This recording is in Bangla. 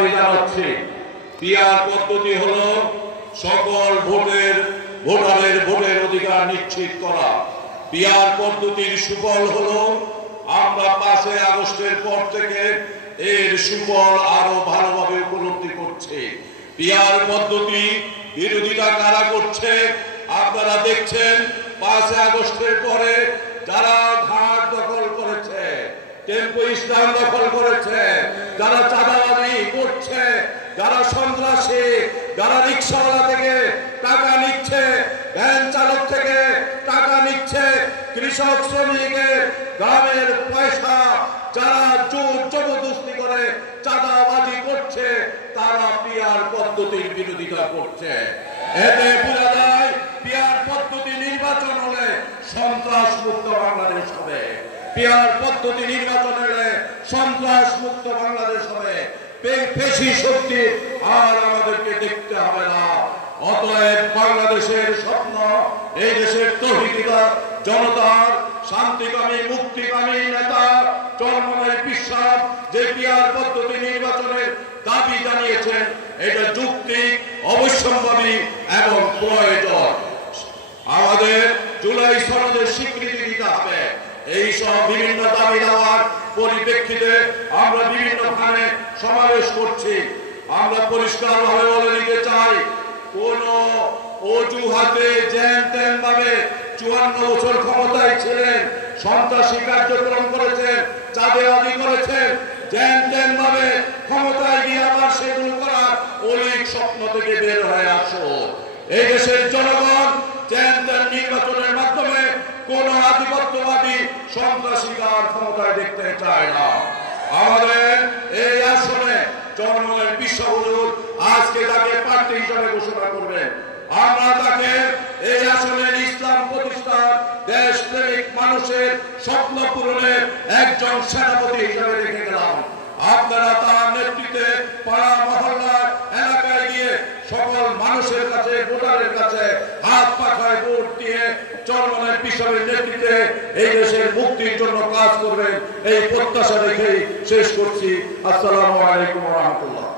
দাবি জানাচ্ছি। পিআর পদ্ধতি হলো সকল ভোটারের ভোটের অধিকার নিশ্চিত করা। পিআর পদ্ধতির সুফল হলো আমরা 5 আগস্টের পর থেকে এর সুফল আরো ভালোভাবে উপলব্ধি করছি। পিআর পদ্ধতি বিরোধিতা কারা করছে আপনারা দেখছেন। 5 আগস্টের পরে যারা ঘাট দখল করেছে, টেম্পো স্ট্যান্ড দখল করেছে, যারা চাঁদাবাজি করছে, যারা সন্ত্রাসী, যারা রিক্সাওয়ালা থেকে টাকা নিচ্ছে, ভ্যান চালক থেকে টাকা নিচ্ছে, কৃষক শ্রমিকের গ্রামের পয়সা যারা জোর জবরদস্তি করে চাঁদাবাজি করছে, তারা পিআর পদ্ধতির বিরোধিতা করছে। এতে বোঝা যায় পিআর পদ্ধতি নির্বাচন হলে সন্ত্রাস মুক্ত বাংলাদেশ হবে। পিআর পদ্ধতি নির্বাচন হলে সন্ত্রাস মুক্ত বাংলাদেশ হবে। পেশি শক্তি আর আমাদেরকে দেখতে হবে না। অতএব বাংলাদেশের স্বপ্ন, এই দেশের তৌহিদিরা জনতার শান্তিকামী মুক্তিকামী নেতা চরমনের বিশ্বাস যে পিআর পদ্ধতি নির্বাচনের দাবি জানিয়েছেন, এটা যৌক্তিক, অবশ্যম্ভাবী এবং প্রয়োজন। আমাদের জুলাই সনদের স্বীকৃতি দিতে হবে। এই সব বিভিন্ন দাবি দেওয়ার পরিপ্রেক্ষিতে আমরা বিভিন্নখানে সমাবেশ করছি। আমরা পরিষ্কারভাবে বলে দিতে চাই, কোন অজুহাতে জ্যান ত্যান ভাবে 54 বছর ক্ষমতায় ছিলেন, সন্ত্রাসী কার্যক্রম করেছেন, চাঁদাবাজি করেছেন, জ্যান ত্যান ভাবে ক্ষমতায় গিয়ে আবার সেগুলো করার অলিক স্বপ্ন থেকে বের হয়ে আসুন। এই দেশের জনগণ জ্যান ত্যান নির্বাচনের মাধ্যমে কোন আধিপত্যবাদী সন্ত্রাসীকার ক্ষমতায় দেখতে চায় না। আমাদের এই আসনে জনগণের বিশ্বহুজুর আজকে তাকে প্রার্থী হিসাবে ঘোষণা করবেন। আমরা তাকে এই আসনের ইসলাম প্রতিষ্ঠার দেশপ্রেমিক মানুষের স্বপ্ন পূরণের একজন সেনাপতি হিসাবে রেখে গেলাম। আপনারা তার নেতৃত্বে পাড়া মহল্লা এলাকায় গিয়ে সকল মানুষের কাছে, ভোটারের কাছে হাত পাখায় ভোট দিয়ে চরমনের পিছনের নেতৃত্বে এই দেশের মুক্তির জন্য কাজ করবেন, এই প্রত্যাশা রেখেই শেষ করছি। আসসালামু আলাইকুম ওয়া রাহমাতুল্লাহ।